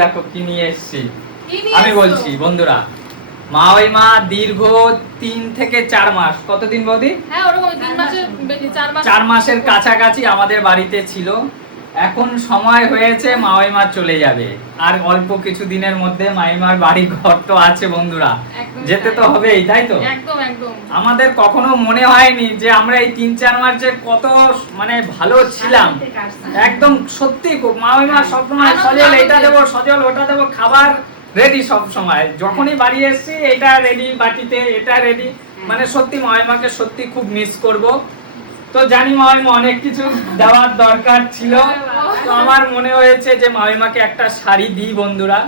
দেখো কি নিয়ে এসেছি আমি বলছি বন্ধুরা, মা দীর্ঘ 3 থেকে 4 মাস, কতদিন বৌদি? হ্যাঁ ওরকম 3 মাসের বেশি, 4 মাস, 4 মাসের কাছাকাছি আমাদের বাড়িতে ছিল। এখন সময় হয়েছে মা চলে যাবে, আর অল্প কিছু দিনের মধ্যে মাইমার বাড়ি ঘর তো আছে বন্ধুরা, যেতে তো হবেই, তাই তো? একদম একদম। আমাদের কখনো মনে হয়নি যে আমরা এই 3-4 মাস যে কত মানে ভালো ছিলাম, একদম সত্যি। মা সবসময় সজল এটা দেবো, সজল ওটা দেবো, খাবার রেডি সব সময়। যখনই বাড়ি এসেছি এটা রেডি, বাটিতে এটা রেডি, মানে সত্যি মাকে সত্যি খুব মিস করব। তো জানি মামিমা অনেক কিছু দেওয়ার দরকার ছিল, তো আমার মনে হয়েছে যে মামিমাকে একটা শাড়ি দিই বন্ধুরা,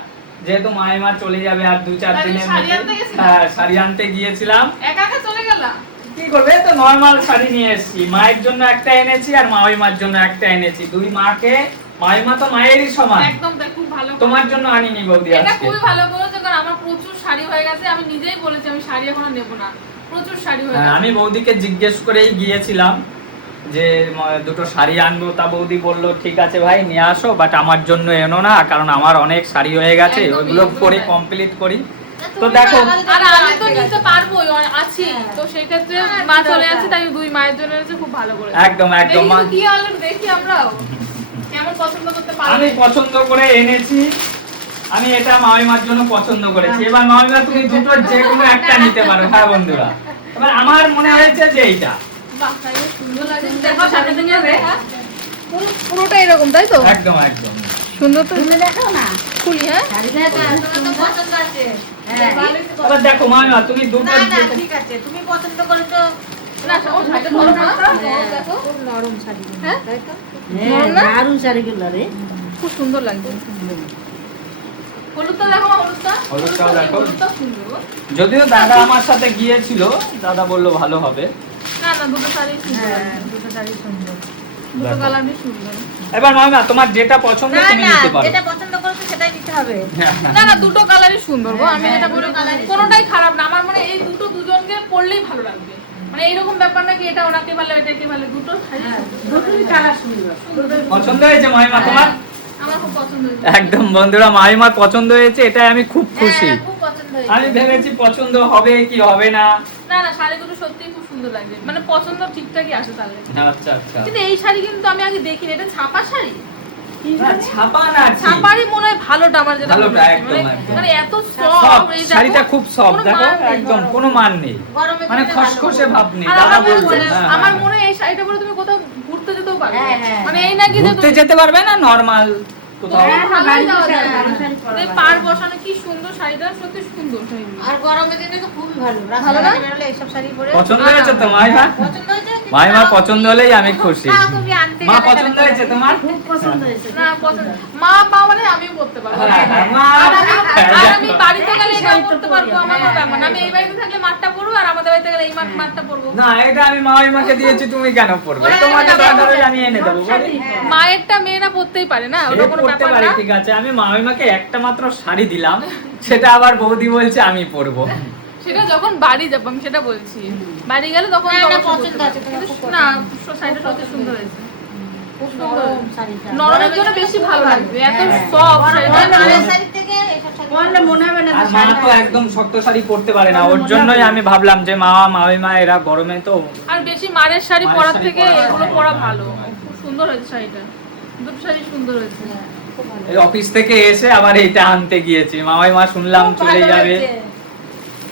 যেহেতু মামিমা চলে যাবে আর 2-4 দিনের মধ্যে। হ্যাঁ, শাড়ি আনতে গিয়েছিলাম। একা একা চলে গেলাম, কি করবে, তো নরমাল শাড়ি নিয়ে এসেছি। মায়ের জন্য একটা এনেছি আর মামিমার জন্য একটা এনেছি, দুই মাকে। মামিমা তো মায়েরই সমান। একদম, তাই খুব ভালো। তোমার জন্য আনিনি বৌদি আজকে। এটা খুবই ভালো করেছো, কারণ আমার প্রচুর শাড়ি হয়ে গেছে। আমি নিজেই বলেছি আমি শাড়ি এখনো নেব না, প্রচুর শাড়ি হয়ে গেছে। আমি বৌদিকে জিজ্ঞেস করেই গিয়েছিলাম যে দুটো শাড়ি আনবো, তা বৌদি বললো ঠিক আছে ভাই নিয়ে আসো, বাট আমার জন্য এনো না, কারণ আমার অনেক শাড়ি হয়ে গেছে, ওইগুলো পরে কমপ্লিট করি। তো দেখো, আর আমি তো নিতে পারবো, আছি তো, সেই ক্ষেত্রে মা চলে যাচ্ছে, তাই দুই মায়ের জন্য এনেছে, খুব ভালো করেছে। একদম একদম। কি হলো দেখি আমরাও কেমন পছন্দ করতে পারবো। আমি পছন্দ করে এনেছি, আমি এটা মামিমার জন্য পছন্দ করেছি। এবার মামিমা তুমি দুটো যে কোনো একটা নিতে পারো। হ্যাঁ বন্ধুরা, এবার আমার মনে হয়েছে যে এইটা সুন্দর লাগে, দেখো সাথে নিয়ে যাবে। পুরোটা এরকম, তাই তো? একদম একদম সুন্দর তো। দেখো না, খুলি। হ্যাঁ পছন্দ আছে। এবার দেখো মামিমা তুমি দুটো না না ঠিক আছে, তুমি পছন্দ করেছো। না ও শাড়িটা ধরো না, দেখো খুব নরম শাড়ি, হ্যাঁ তাই তো? নরম না? দারুণ শাড়িগুলো রে, খুব সুন্দর লাগছে। হলুদটা দেখো, হলুদটাও দেখো। হলুদটা সুন্দর গো। যদিও দাদা আমার সাথে গিয়েছিল, দাদা বললো ভালো হবে। না না, দুটো শাড়ি সুন্দর। হ্যাঁ দুটো শাড়ি সুন্দর। দুটো কালারই সুন্দর। এবার মামিমা তোমার যেটা পছন্দ না তুমি না, নিতে পারো। যেটা পছন্দ করেছো সেটাই নিতে হবে। না না, দুটো কালারই সুন্দর গো। আমি হ্যাঁ, এটা বলি দুটো কালারই কোনোটাই খারাপ না। আমার মনে হয় এই দুটো দুজনকে পরলেই ভালো লাগবে। মানে এইরকম ব্যাপার না কি এটা ওনাকে ভালো এটাকে ভালো, দুটো শাড়ি দুটোই কালার সুন্দর। পছন্দ হয়েছে মামিমা তোমার? আমার খুব পছন্দ হয়েছে। একদম বন্ধুরা, মামিমার পছন্দ হয়েছে, এটাই আমি খুব খুশি। হ্যাঁ, খুব পছন্দ হয়েছে। আমি ভেবেছি পছন্দ হবে কি হবে না। না না, শাড়ি দুটো সত্যিই খুব সুন্দর লাগছে, মানে পছন্দ ঠিকঠাকই আসে তাহলে। আচ্ছা আচ্ছা। কিন্তু এই শাড়ি কিন্তু আমি আগে দেখিনি, এটা ছাপা শাড়ি। না ছাপা না, ছাপারই মনে হয় ভালোটা, আমার যেটা ভালোটা, মনে হচ্ছে। একদম, একদম। মানে এত সফট, সফট, এই দেখো শাড়িটা খুব সফট, কোনো দেখো মান নেই। একদম কোনো মান নেই, গরমের মানে দিনে খসখসে ভালো। ভাব নেই। আর দাদা আমার বললো মনে হয়- হ্যাঁ, আমার হ্যাঁ। মনে হয় এই শাড়িটা পরে তুমি কোথাও ঘুরতে যেতেও পারবে। হ্যাঁ, হ্যাঁ। মানে এই না কি যে ঘুরতে যেতে পারবে না, নরমাল কোথাও। হ্যাঁ, ভালোই বাড়ি যাওয়া বসে যায়। বাড়ি শাড়ি পরা এই ভালো। পাড় বসানো কি সুন্দর শাড়িটা, সত্যি সুন্দর শাড়িগুলো। আর গরমের দিনে তো খুবই ভালো, ভালো না? রাস্তাঘাটে বেরোলে এইসব শাড়ি পরে। পছন্দ হয়েছে তো মাইমা? পছন্দ হয়েছে? কিন্তু মাইমার তাও পছন্দ হলেই আমি খুশি। তাও তুমি আনতে মা গেলে পছন্দ তাহলে হয়েছে তোমার? খুব পছন্দ হয়েছে। না পছন্দ, মা পা মানে আমিও পড়তে পারবো। হ্যাঁ, হ্যাঁ, মা। আর আমি বাড়িতে গেলে এটাও পড়তে পারবো, আমার কোনো ব্যাপার না। আমি এই বাড়িতে থাকলে মাঠটা পরবো, আর আমাদের বাড়িতে গেলে এই মাঠটা পরবো। না এটা আমি মামিমাকে দিয়েছি, তুমি কেন পড়বে? ওরা তোমাকে এটা দরকার হলে বলবে। আমি এনে দেবো। বলি। মায়েরটা মেয়েরা পড়তেই পারে না, ওটা কোনো পড়তে ব্যাপার পারে, না। ঠিক আছে। আমি মামিমাকে একটা মাত্র শাড়ি দিলাম, সেটা আবার বৌদি বলছে আমি পরবো। সেটা যখন বাড়ি যাবো আমি সেটা বলছি, বাড়ি গেলে তখন না, তো না, অবশ্যই পছন্দ পরতে আছে, পারবো। তোমার খুব কিন্তু পছন্দ। না, শাড়িটা সত্যি সুন্দর হয়েছে। খুব নরম শাড়িটা। নরমের জন্য বেশি ভালো লাগবে, এত হ্যাঁ। সফট গরমের শাড়ি থেকে এইসব শাড়ি পরলে মনে হবে না আর মা তো একদম শক্ত শাড়ি পরতে পারে না, ওর জন্যই আমি ভাবলাম যে মামিমা এরা গরমে তো। আর বেশি মারের শাড়ি মায়ের পরার শাড়ি থেকে পরা, এগুলো হ্যাঁ। পরা ভালো। খুব সুন্দর হয়েছে শাড়িটা, দুটো শাড়ি সুন্দর হয়েছে। খুব ভালো। এই অফিস থেকে এসে আবার এইটা আনতে গিয়েছি, মামিমা শুনলাম খুব চলে ভালো যাবে। হয়েছে।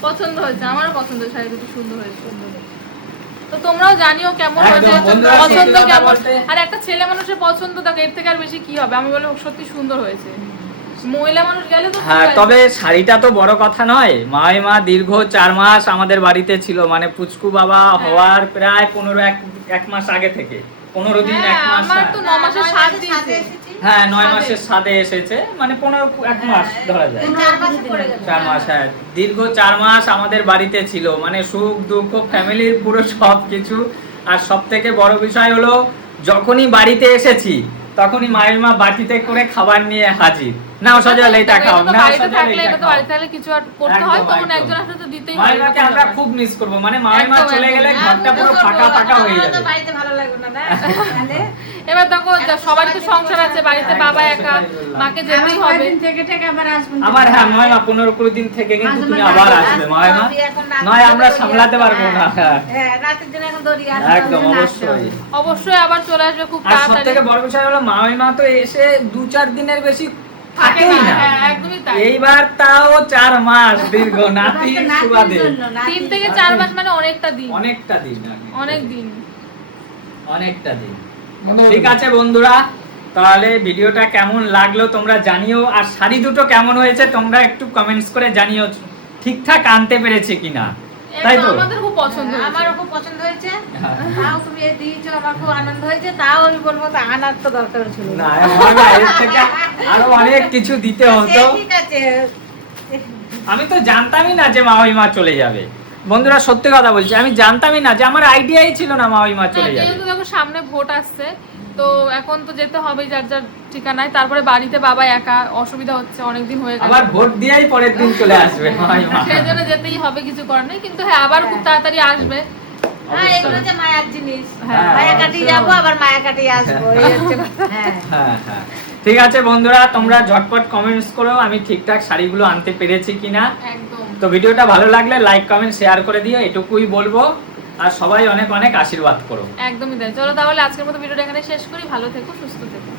পছন্দ হয়েছে, আমারও পছন্দ, শাড়ি দুটো সুন্দর হয়েছে। তো তোমরাও জানিও কেমন একদম, হয়েছে, বন্ধুরা, পছন্দ সত্যি কথা কেমন। বলতে- আর একটা ছেলে মানুষের পছন্দ থাকে, এর থেকে আর বেশি কি হবে? আমি বলি সত্যি সুন্দর হয়েছে। মহিলা মানুষ গেলে তো হ্যাঁ, ঠিক আছে। তবে শাড়িটা তো বড় কথা নয়। মামিমা দীর্ঘ 4 মাস আমাদের বাড়িতে ছিল, মানে পুচকু বাবা হওয়ার প্রায় 15 মাস আগে থেকে, 15 দিন, হ্যাঁ, 1 মাস। আমার তো 9 মাসের নয় সাত মাসে দিয়েছে। সাথে এসেছি। হ্যাঁ, 9 সাথে। মাসের সাথে এসেছে, মানে 1 মাস ধরা যায়। 4 মাসে পড়ে গেছে। 4 মাস, হ্যাঁ, দীর্ঘ 4 মাস আমাদের বাড়িতে ছিল, মানে সুখ দুঃখ ফ্যামিলির পুরো সব কিছু। আর সব থেকে বড় বিষয় হলো, যখনই বাড়িতে এসেছি তখনই মামিমা বাটিতে করে খাবার নিয়ে হাজির। নাও সজল এটা খাও, এটা তো নাও বাড়িতে সজল থাকলে, এটা এটা তো খাও। বাড়িতে থাকলে কিছু আর করতে হয়, একদম, তখন একদম। একজন আসলে তো দিতেই হয়। মামিমাকে আমরা খুব মিস করবো, মানে মামিমা একদম, চলে গেলে একদম। ঘরটা পুরো ফাঁকা ফাঁকা হয়ে যাবে। বাড়িতে ভালো লাগবে না না তাহলে এবার দেখো সবারই তো সংসার আছে, বাড়িতে বাবা একা, মাকে যেতেই হবে। কয়েকদিন থেকে থেকে আবার আসবেন আবার হ্যাঁ মামিমা 15-20 দিন থেকে কিন্তু মাঝে তুমি মাঝে আবার আসবে, আসবে মামিমা, এখন রাত নয় আমরা করে সামলাতে আসবে, পারবো না। হ্যাঁ, হ্যাঁ রাতের জন্য এখন দড়ি আসবে, একদম তার জন্য আসতে অবশ্যই। হবে। অবশ্যই আবার চলে আসবে খুব আর সব তাড়াতাড়ি। থেকে বড় বিষয় হলো মামিমা তো এসে 2-4 দিনের বেশি থাকে থাকেই না, না। হ্যাঁ, একদমই তাই। এইবার তাও 4 মাস দীর্ঘ নাতি এবার তো নাতির সুবাদে জন্য, নাতির 3 থেকে জন্য। 4 মাস মানে অনেকটা দিন, অনেকটা দিন অনেক দিন। অনেকটা দিন। ঠিক আছে বন্ধুরা, তাহলে ভিডিওটা কেমন লাগলো তোমরা জানিও, আর শাড়ি দুটো কেমন হয়েছে তোমরা একটু কমেন্টস করে জানিও, ঠিকঠাক আনতে পেরেছে কিনা, তাই তো? আমাদের খুব পছন্দ হয়েছে। আমারও খুব পছন্দ হয়েছে, হ্যাঁ। তাও তুমি এই দিয়েছো, আমার খুব আনন্দ হয়েছে, তাও আমি বলবো তো আনার তো দরকার ছিল না মামিমা এর থেকে আরো অনেক কিছু দিতে হতো। ঠিক আছে আমি তো জানতামই না যে মামিমা চলে যাবে, বন্ধুরা সত্যি কথা বলছি, আমি জানতামই না, যে আমার আইডিয়াই ছিল না মামিমা না, চলে যাবে। যেহেতু দেখো সামনে ভোট আসছে, তো এখন তো যেতে হবে যার যার ঠিকানায়। তারপরে বাড়িতে বাবা একা, অসুবিধা হচ্ছে, অনেকদিন হয়ে গেছে। আবার ভোট দিয়েই পরের দিন চলে আসবে মামিমা। সেই জন্য যেতেই হবে, কিছু করার নেই। কিন্তু হ্যাঁ, আবার খুব তাড়াতাড়ি আসবে। হ্যাঁ এগুলো যে মায়ার জিনিস, হ্যাঁ, মায়া কাটিয়ে যাবো আবার মায়া কাটিয়ে আসবো, এই হচ্ছে কথা। হ্যাঁ হ্যাঁ হ্যাঁ ঠিক আছে বন্ধুরা, তোমরা ঝটপট কমেন্টস করো আমি ঠিকঠাক শাড়িগুলো আনতে পেরেছি কিনা। একদম। তো ভিডিওটা ভালো লাগলে লাইক কমেন্ট শেয়ার করে দিও, এটুকুই বলবো। আর সবাই অনেক অনেক আশীর্বাদ করো। একদমই তাই। চলো তাহলে আজকের মতো ভিডিওটা এখানে শেষ করি। ভালো থেকো, সুস্থ থেকো।